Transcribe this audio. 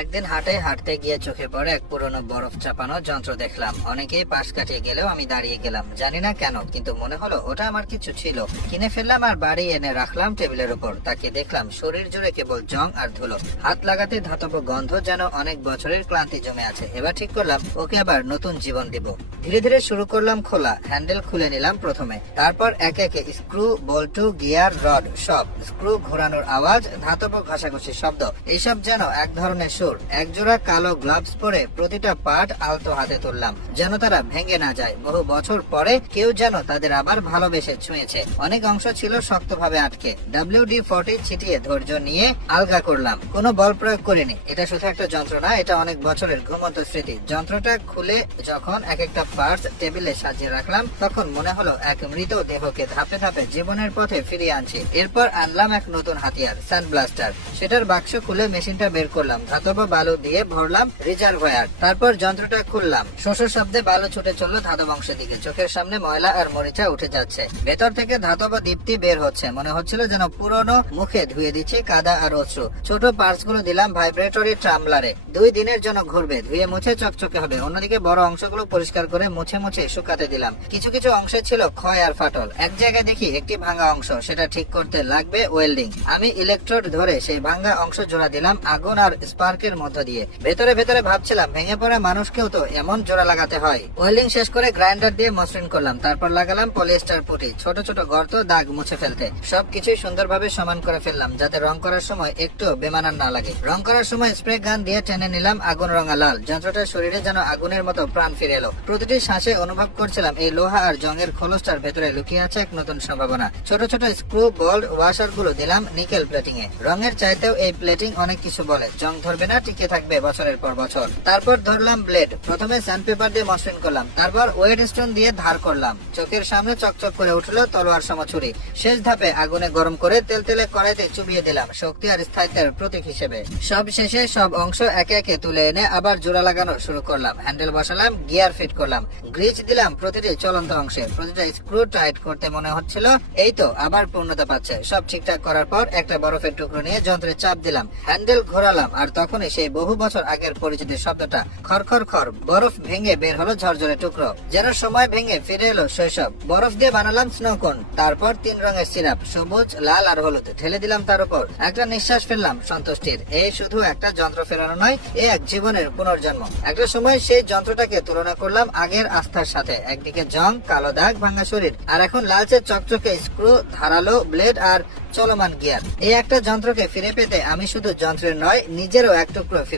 একদিন হাটে হাঁটতে গিয়ে চোখে পড়ে এক পুরনো বরফ চাপানো যন্ত্র দেখলাম। অনেকেই পাশ কাটিয়ে গেলেও আমি দাঁড়িয়ে গেলাম, জানি না কেন, কিন্তু মনে হলো ওটা আমার কিছু ছিল। কিনে ফেললাম আর বাড়ি এনে রাখলাম টেবিলের উপর। তাকে দেখলাম শরীর জুড়ে কেবল জং আর ধুলো, হাত লাগাতে ধাতব গন্ধ, যেন অনেক বছরের ক্লান্তি জমে আছে। এবার ঠিক করলাম ওকে আবার নতুন জীবন দিব। ধীরে ধীরে শুরু করলাম খোলা। হ্যান্ডেল খুলে নিলাম প্রথমে, তারপর একে একে স্ক্রু, বল্টু, গিয়ার, রড, সব। স্ক্রু ঘোরানোর আওয়াজ, ধাতব ঘষাঘষির শব্দ, এইসব যেন এক ধরনের সুর। একজোড়া কালো গ্লাভস পরে প্রতিটা পার্ট আলতো হাতে তুললাম, যেন তারা ভেঙে না যায়। বহু বছর পরে কেউ যেন তাদের আবার ভালোবেসে ছুঁয়েছে। অনেক অংশ ছিল শক্তভাবে আটকে। WD-40 ছিটিয়ে ধৈর্য নিয়ে আলগা করলাম। কোনো বল প্রয়োগ করিনি। এটা শুধু একটা যন্ত্র না, এটা অনেক বছরের ঘুমন্ত স্মৃতি। যন্ত্রটা খুলে যখন এক একটা পার্টস টেবিলে সাজিয়ে রাখলাম, তখন মনে হলো এক মৃত দেহকে ধাপে ধাপে জীবনের পথে ফিরিয়ে আনছি। এরপর আনলাম এক নতুন হাতিয়ার, সান ব্লাস্টার। সেটার বাক্স খুলে মেশিনটা বের করলাম। ধাতব বালু দিয়ে ভরলাম রিজার্ভয়ার। তারপর যন্ত্রটা খুললাম। শোষর শব্দে বালু ছুটে চললো ধাতব অংশের দিকে। চোখের সামনে ময়লা আর মরিচা উঠে যাচ্ছে। ভেতর থেকে ধাতব দীপ্তি বের হচ্ছে। মনে হচ্ছিল যেন পুরনো মুখে ধুয়ে দিচ্ছি কাদা আর অশ্রু। ছোট পার্টস গুলো দিলাম ভাইব্রেটরি ট্রামলারে। 2 দিনের জন্য ঘুরবে, ধুয়ে মুছে চকচকে হবে। অন্যদিকে বড় অংশগুলো পরিষ্কার করে মুছে মুছে শুকাতে দিলাম। কিছু কিছু অংশে ছিল ক্ষয় আর ফাটল। এক জায়গায় দেখি একটি ভাঙা অংশ, সেটা ঠিক করতে লাগবে ওয়েল্ডিং। আমি ইলেকট্রোড ধরে সেই ভাঙা অংশ জোড়া দিলাম আগুন আর স্পার্কের মধ্য দিয়ে। ভেতরে ভেতরে ভাবছিলাম, ভেঙে পড়া মানুষকেও তো এমন জোড়া লাগাতে হয়। ওয়েল্ডিং শেষ করে গ্রাইন্ডার দিয়ে মসৃণ করলাম। তারপর লাগালাম পলিয়েস্টার পুটি। ছোট ছোট গর্ত, দাগ মুছে ফেলতে। সবকিছুই সুন্দরভাবে সমান করে ফেললাম, যাতে রং করার সময় একটু বেমানান না লাগে। রং করার সময় স্প্রে গান দিয়ে টেনে নিলাম আগুন রঙা লাল। যন্ত্রটার শরীরে যেন আগুনের মতো প্রাণ ফিরে এলো। প্রতিটি শ্বাসে অনুভব করছিলাম এই লোহা আর জংয়ের খোলসটার ভেতরে লুকিয়ে আছে এক নতুন সম্ভাবনা। ছোট ছোট স্ক্রু, বোল্ট, ওয়াশার গুলো দিলাম নিকেল প্লেটিং এ। রঙের চাইতেও এই প্লেটিং অনেক কিছু বলে। জং ধরবে না, টিকে থাকবে বছরের পর বছর। তারপর ধরলাম ব্লেড। প্রথমে স্যান্ডপেপার দিয়ে মসৃণ করলাম, তারপর ওয়েট স্টোন দিয়ে ধার করলাম। চোখের সামনে চকচক করে উঠলো তলোয়ার সম ছুরি। শেষ ধাপে আগুনে গরম করে তেলতেলে কড়াইতে চুবিয়ে দিলাম, শক্তি আর স্থায়িত্বের প্রতীক হিসেবে। সব শেষে সব অংশ একে একে তুলে এনে আবার জোড়া লাগানো শুরু করলাম। হ্যান্ডেল বসালাম, গিয়ার ফিট করলাম, গ্রিজ দিলাম প্রতিটি চলন্ত অংশে। প্রতিটা স্ক্রু টাইট করতে মনে হচ্ছিল এই তো আবার পূর্ণতা পাচ্ছে। সব ঠিকঠাক করার পর একটা বরফের টুকরো নিয়ে যন্ত্রে চাপ দিলাম, হ্যান্ডেল ঘোরালাম, আর তখনই সেই বহু বছর আগের পরিচিত শব্দটা, খড়খড় খড়। বরফ ভেঙে বের হলো ঝরঝরে টুকরো, যেন সময় ভেঙে ফিরে এলো শৈশব। বরফ দিয়ে বানালাম স্নোকোন, তারপর 3 রঙের সিরাপ, সবুজ, লাল আর হলুদ, ঢেলে দিলাম তার উপর। একটা নিঃশ্বাস ফেললাম সন্তুষ্টির। এই শুধু একটা যন্ত্র ফেরানো নয়, এ এক জীবনের পুনর্জন্ম। একটা সময় সেই যন্ত্রটাকে তুলনা করলাম আগের আস্থার সাথে। একদিকে জং, কালো দাগ, ভাঙা শরীর, আর এখন লালচে চকচকে স্ক্রু, ধারালো ব্লেড আর চলমান গিয়ার। এই একটা যন্ত্রকে ফিরে পেতে আমি শুধু যন্ত্রের নয়, নিজেরও এক টুকরো ফিরে